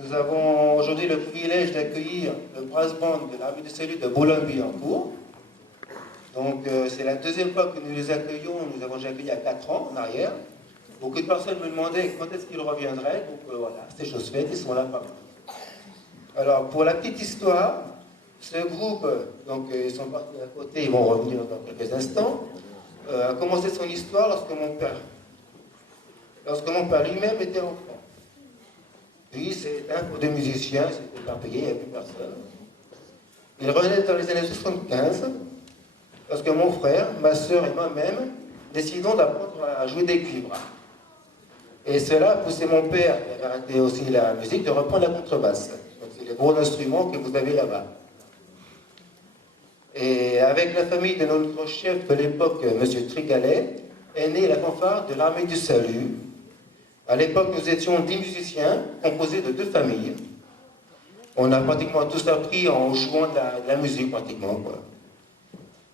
Nous avons aujourd'hui le privilège d'accueillir le brass band de l'armée du salut de Boulogne-Billancourt. Donc c'est la deuxième fois que nous les accueillons. Nous avons déjà accueilli il y a 4 ans en arrière. Beaucoup de personnes me demandaient quand est-ce qu'ils reviendraient. Donc voilà, c'est chose faite, ils sont là par là. Alors pour la petite histoire, ce groupe, donc ils sont partis à côté, ils vont revenir dans quelques instants, a commencé son histoire lorsque mon père lui-même était enfant. Puis c'est un pour deux musiciens, c'était pas payé, il n'y avait plus personne. Il revenait dans les années 75, lorsque mon frère, ma soeur et moi-même décidons d'apprendre à jouer des cuivres. Et cela a poussé mon père, qui avait arrêté aussi la musique, de reprendre la contrebasse. Donc c'est le gros instrument que vous avez là-bas. Et avec la famille de notre chef de l'époque, M. Trigalet, est née la fanfare de l'armée du salut. À l'époque, nous étions 10 musiciens, composés de 2 familles. On a pratiquement tous appris en jouant de la musique, pratiquement, quoi.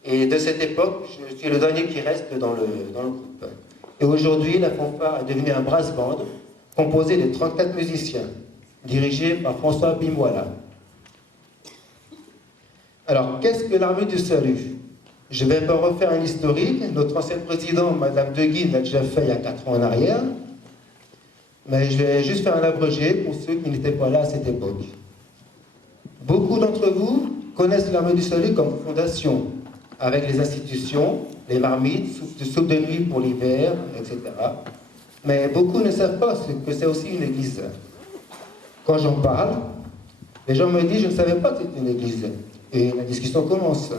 Et de cette époque, je suis le dernier qui reste dans le groupe. Et aujourd'hui, la fanfare est devenue un brass band, composé de 34 musiciens, dirigé par François Bimwala. Alors, qu'est-ce que l'armée du salut? Je ne vais pas refaire un historique. Notre ancienne présidente, Madame De Guin, l'a déjà fait il y a 4 ans en arrière. Mais je vais juste faire un abrégé pour ceux qui n'étaient pas là à cette époque. Beaucoup d'entre vous connaissent l'armée du salut comme fondation, avec les institutions, les marmites, soupe de nuit pour l'hiver, etc. Mais beaucoup ne savent pas que c'est aussi une église. Quand j'en parle, les gens me disent « je ne savais pas que c'était une église ». Et la discussion commence.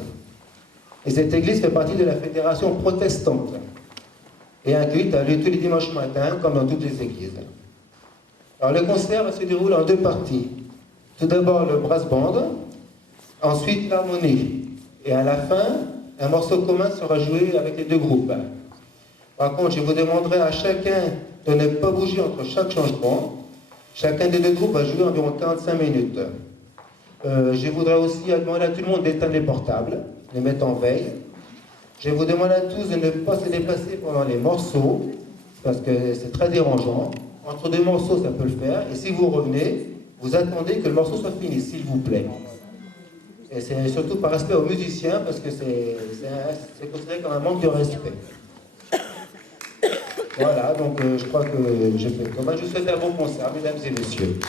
Et cette église fait partie de la fédération protestante. Et un culte a lieu tous les dimanches matins, comme dans toutes les églises. Alors le concert se déroule en 2 parties. Tout d'abord le brass band, ensuite l'harmonie. Et à la fin, un morceau commun sera joué avec les 2 groupes. Par contre, je vous demanderai à chacun de ne pas bouger entre chaque changement. Chacun des 2 groupes va jouer environ 45 minutes. Je voudrais aussi demander à tout le monde d'éteindre les portables, les mettre en veille. Je vous demande à tous de ne pas se déplacer pendant les morceaux, parce que c'est très dérangeant. Entre 2 morceaux, ça peut le faire. Et si vous revenez, vous attendez que le morceau soit fini, s'il vous plaît. Et c'est surtout par respect aux musiciens, parce que c'est considéré comme un manque de respect. Voilà, donc je crois que je fais comme ça. Je vous souhaite un bon concert, mesdames et messieurs.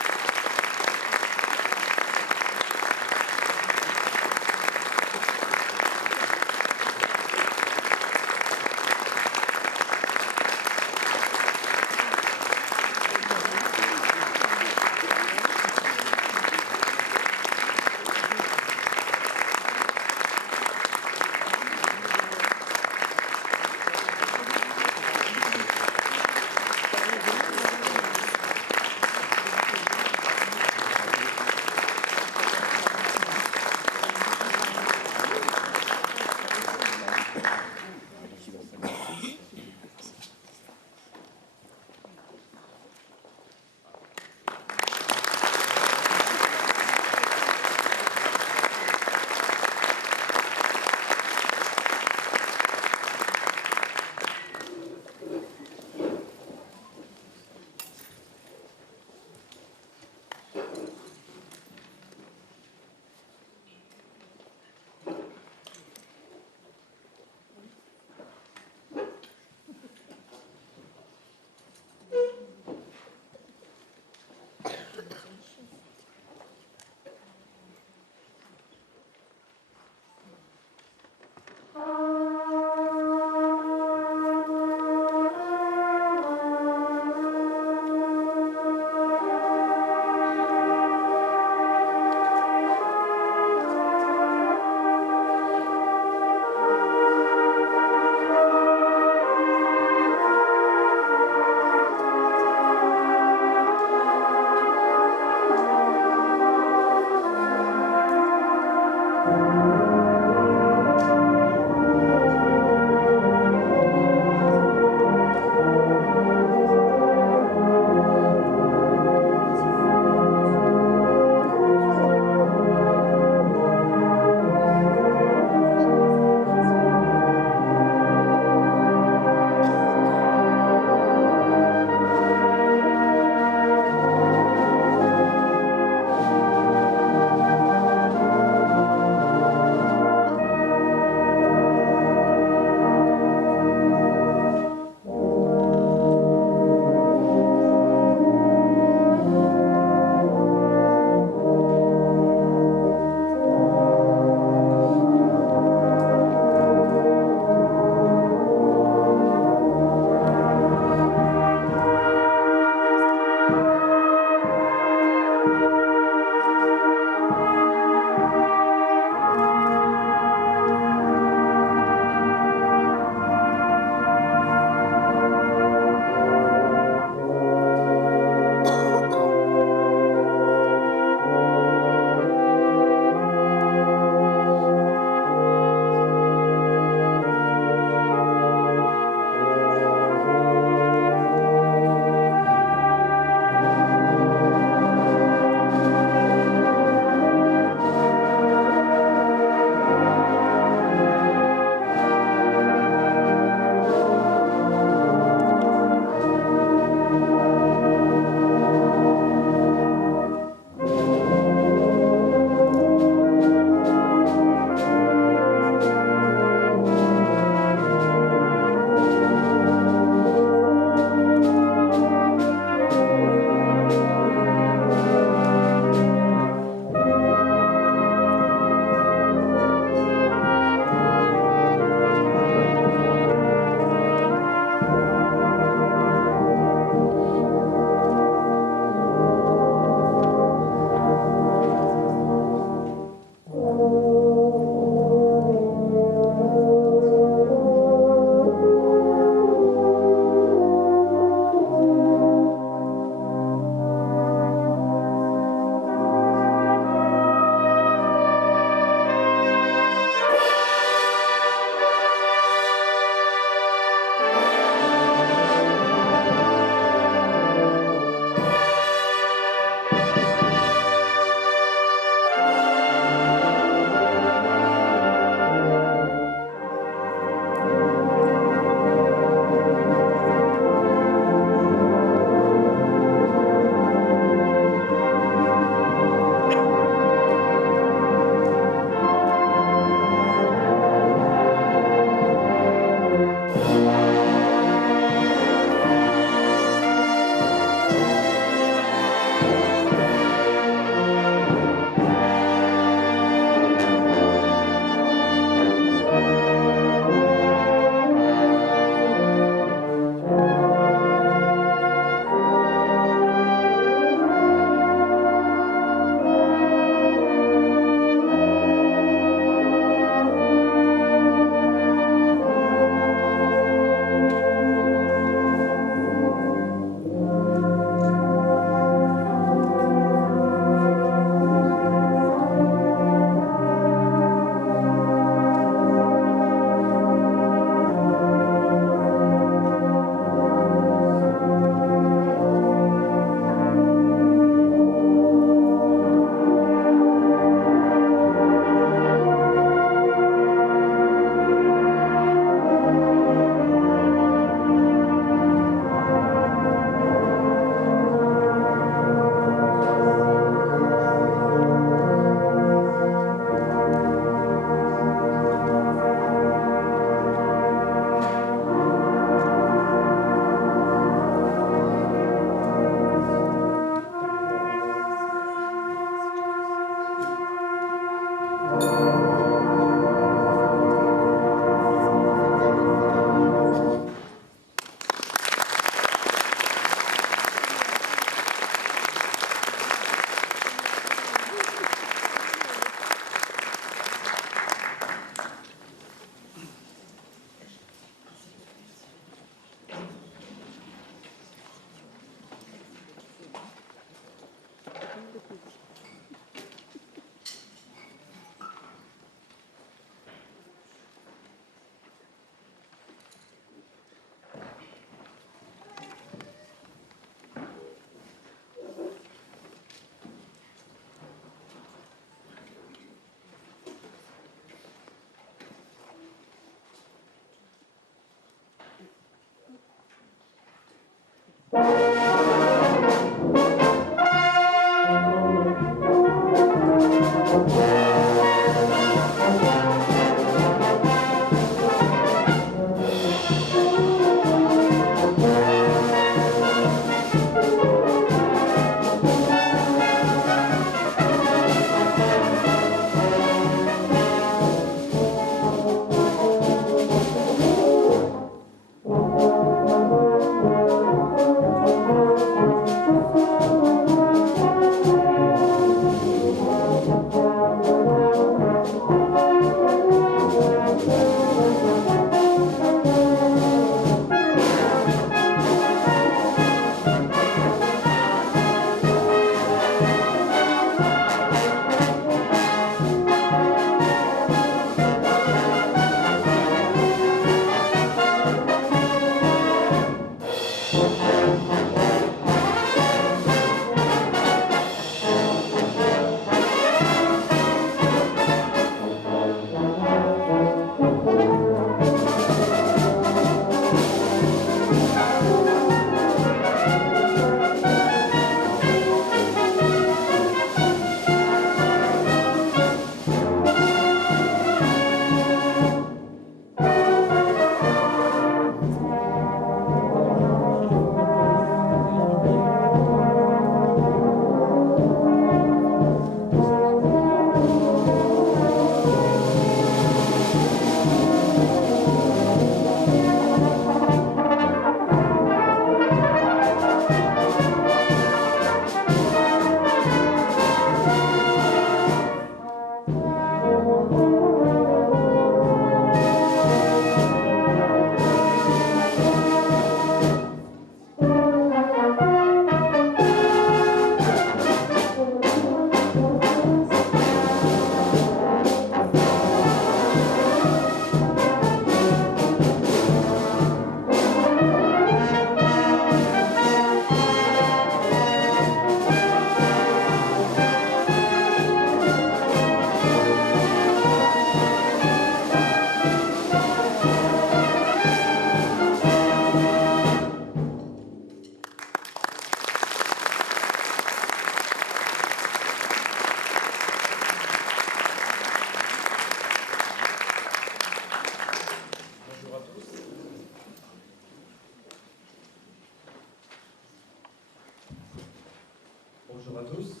bonjour à tous.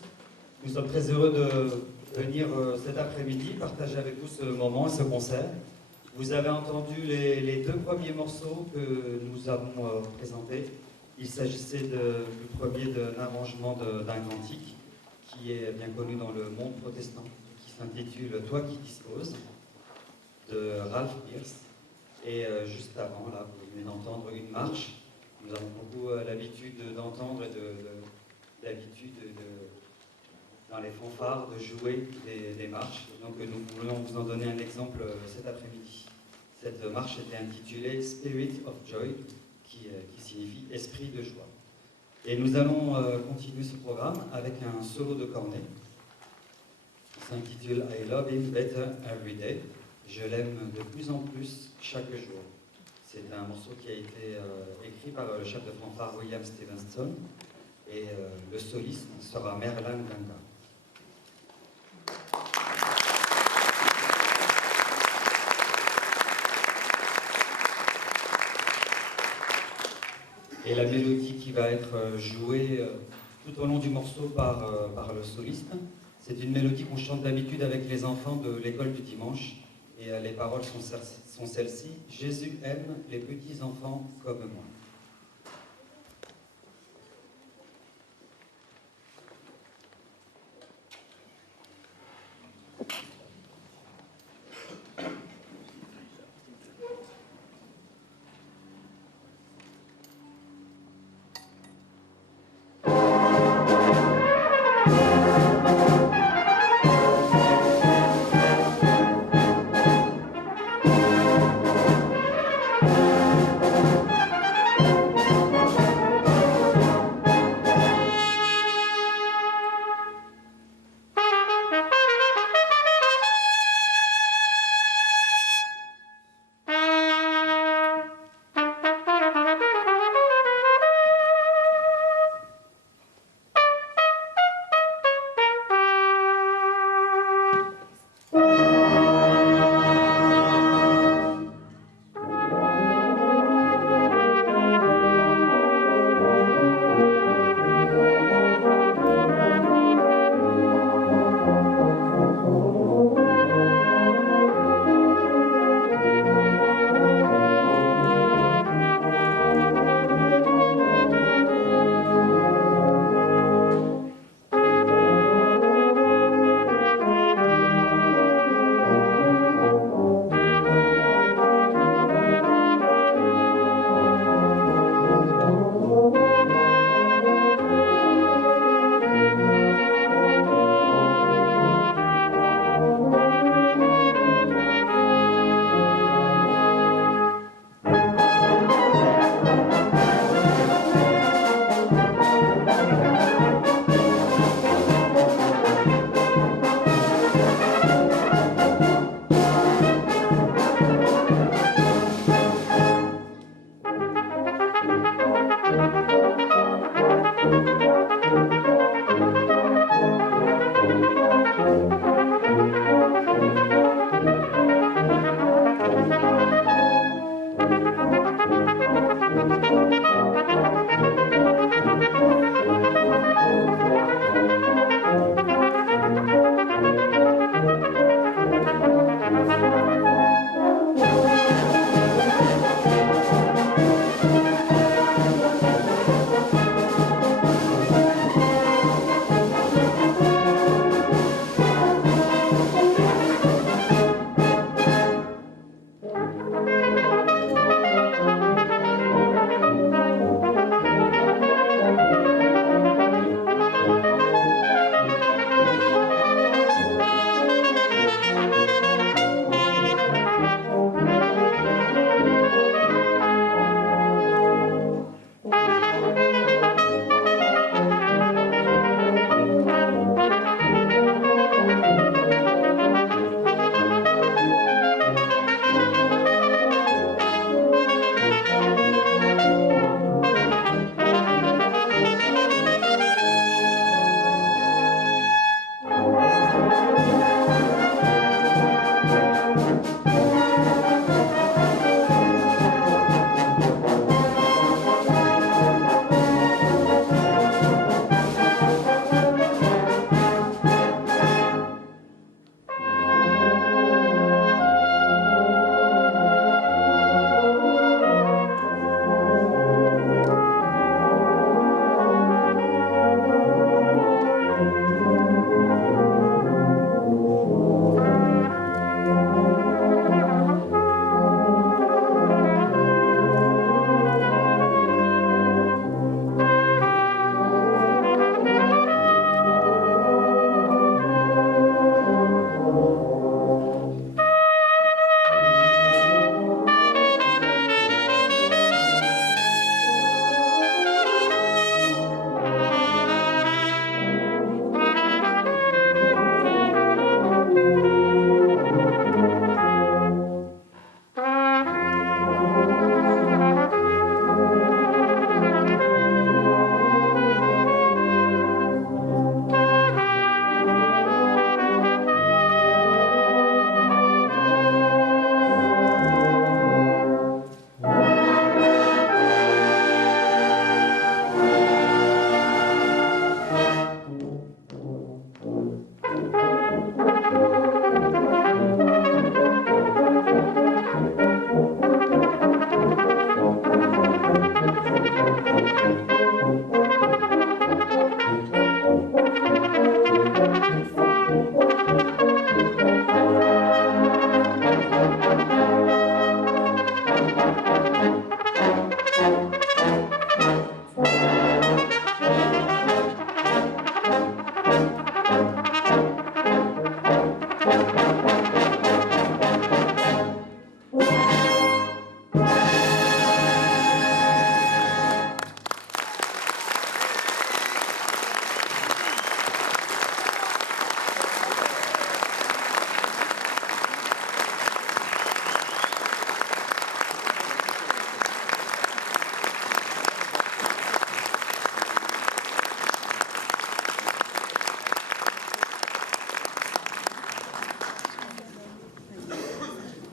Nous sommes très heureux de venir cet après-midi partager avec vous ce moment et ce concert. Vous avez entendu les deux premiers morceaux que nous avons présentés. Il s'agissait du premier d'un arrangement d'un cantique qui est bien connu dans le monde protestant, qui s'intitule « Toi qui disposes » de Ralph Pierce. Et juste avant, là, vous venez d'entendre une marche. Nous avons beaucoup l'habitude d'entendre et dans les fanfares de jouer des marches. Donc nous voulons vous en donner un exemple cet après-midi. Cette marche était intitulée Spirit of Joy, qui signifie esprit de joie. Et nous allons continuer ce programme avec un solo de cornet. Il s'intitule I Love Him Better Every Day. Je l'aime de plus en plus chaque jour. C'est un morceau qui a été écrit par le chef de fanfare William Stevenson et le soliste sera Merlin Ganga. Et la mélodie qui va être jouée tout au long du morceau par le soliste, c'est une mélodie qu'on chante d'habitude avec les enfants de l'école du dimanche. Et les paroles sont celles-ci. Jésus aime les petits enfants comme moi.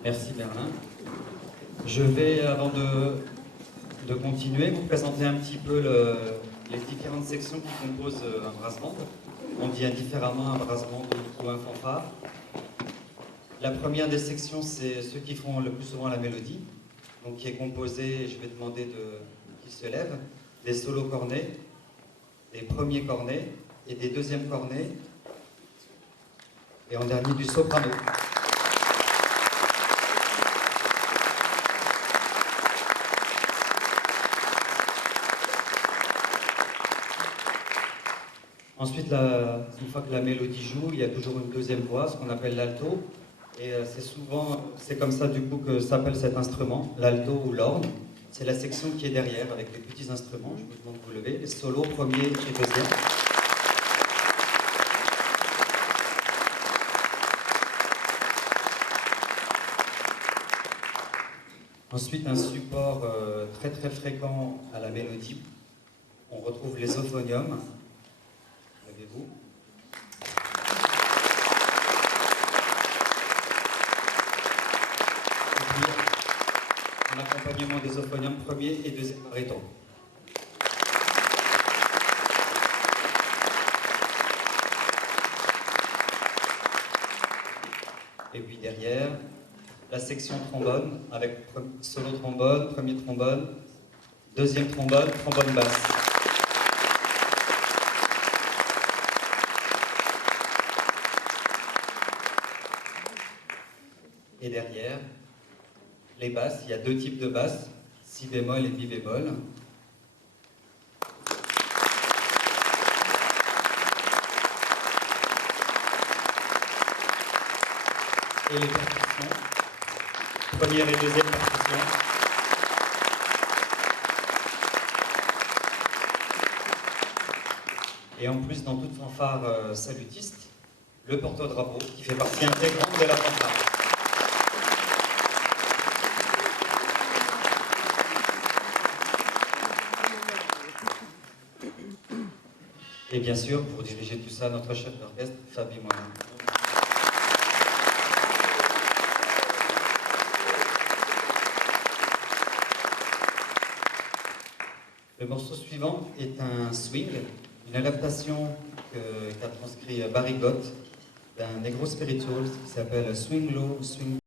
Merci Berlin. Je vais, avant de continuer, vous présenter un petit peu les différentes sections qui composent un brass band. On dit indifféremment un brass band ou un fanfare. La première des sections, c'est ceux qui font le plus souvent la mélodie, donc qui est composée, je vais demander qu'ils se lèvent, des solos cornets, des premiers cornets et des deuxièmes cornets, et en dernier du soprano. Ensuite, une fois que la mélodie joue, il y a toujours une deuxième voix, ce qu'on appelle l'alto. Et c'est comme ça du coup que s'appelle cet instrument, l'alto ou l'orgue. C'est la section qui est derrière avec les petits instruments. Je vous demande de vous lever. Les solos, premier et deuxième. Ensuite, un support très très fréquent à la mélodie. On retrouve les euphoniums. Levez-vous. En accompagnement des euphoniums premier et deuxième baryton. Et puis derrière, la section trombone avec solo trombone, premier trombone, deuxième trombone, trombone basse. Et derrière, les basses, il y a deux types de basses, si bémol et mi bémol. Et les percussions, première et deuxième percussion. Et en plus, dans toute fanfare salutiste, le porte-drapeau qui fait partie intégrante de la fanfare. Et bien sûr, pour diriger tout ça, notre chef d'orchestre, Fabi Moine. Le morceau suivant est un swing, une adaptation qu'a transcrit Barry Gott d'un Negro Spirituals qui s'appelle Swing Low, Swing.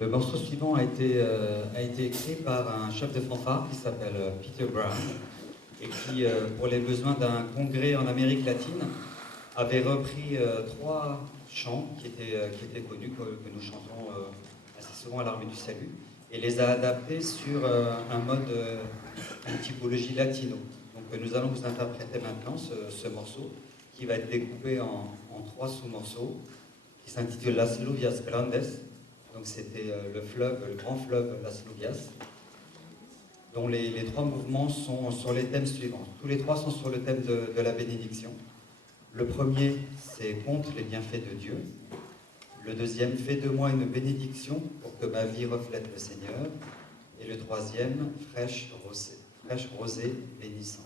Le morceau suivant a été écrit par un chef de fanfare qui s'appelle Peter Brown et qui, pour les besoins d'un congrès en Amérique latine, avait repris 3 chants qui étaient connus, que nous chantons assez souvent à l'Armée du Salut, et les a adaptés sur un mode, une typologie latino. Donc nous allons vous interpréter maintenant ce morceau qui va être découpé en 3 sous-morceaux qui s'intitule Las Lluvias Grandes. Donc c'était le grand fleuve Las Lluvias, dont les 3 mouvements sont sur les thèmes suivants. Tous les 3 sont sur le thème de la bénédiction. Le premier, c'est contre les bienfaits de Dieu. Le deuxième, fais de moi une bénédiction pour que ma vie reflète le Seigneur. Et le troisième, fraîche rosée bénissante.